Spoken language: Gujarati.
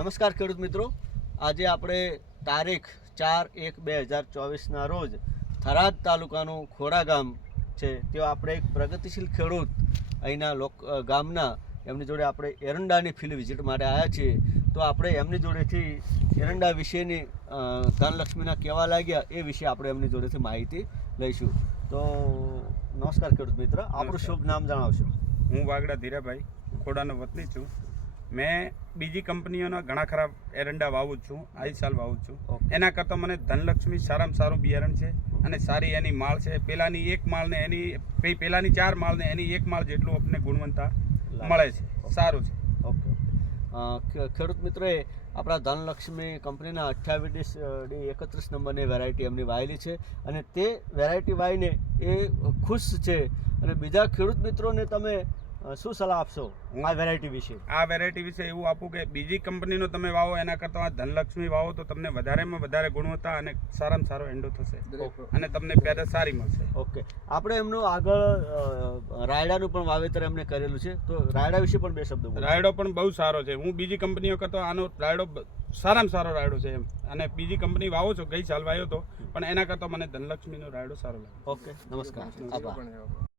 નમસ્કાર ખેડૂત મિત્રો, આજે આપણે તારીખ 4/1/2024ના રોજ થરાદ તાલુકાનું ખોડા ગામ છે. ત્યાં આપણે એક પ્રગતિશીલ ખેડૂત અહીંના ગામના એમની જોડે આપણે એરંડાની ફિલ્ડ વિઝિટ માટે આવ્યા છીએ. તો આપણે એમની જોડેથી એરંડા વિશેની ધનલક્ષ્મીના કેવા લાગ્યા એ વિશે આપણે એમની જોડેથી માહિતી લઈશું. તો નમસ્કાર ખેડૂત મિત્ર, આપણું શુભ નામ જણાવશો? હું વાગડા ધીરાભાઈ, ખોડાનો વતની છું. મેં બીજી કંપનીઓના ઘણા ખરાબ એરંડા વાવું જ છું, આ સાલ વાવું જ છું. એના કરતાં મને ધનલક્ષ્મી સારામાં સારું બિયારણ છે અને સારી એની માળ છે. પેલાની 4 માળને એની 1 માળ જેટલું આપણને ગુણવત્તા મળે છે, સારું છે. ઓકે, ખેડૂત મિત્રોએ આપણા ધનલક્ષ્મી કંપનીના 28D31 નંબરની વેરાયટી એમની વાયેલી છે અને તે વેરાયટી વાવીને એ ખુશ છે. અને બીજા ખેડૂત મિત્રોને તમે શું સલાહ આપશો આ વેરાયટી વિશે? આ વેરાયટી વિશે એવું આપું કે બીજી કંપનીનો તમે વાવો એના કરતાં આ ધનલક્ષ્મી વાવો તો તમને વધારેમાં વધારે ગુણવત્તા અને સારામાં સારો એંડો થશે અને તમને પેદાશ સારી મળશે. ઓકે, આપણે એમનું આગળ રાયડાનું પણ વાવેતર એમને કરેલું છે, તો રાયડા વિશે પણ 2 શબ્દો બોલો. રાયડો પણ બહુ સારો છે. હું બીજી કંપનીઓ કરતાં આનો રાયડો સારામાં સારો રાયડો છે એમ. અને બીજી કંપની વાવો છો, ગઈ સાલ વાવ્યો હતો, પણ એના કરતાં મને ધનલક્ષ્મીનો રાયડો સારો લાગે. ઓકે, નમસ્કાર, આભાર.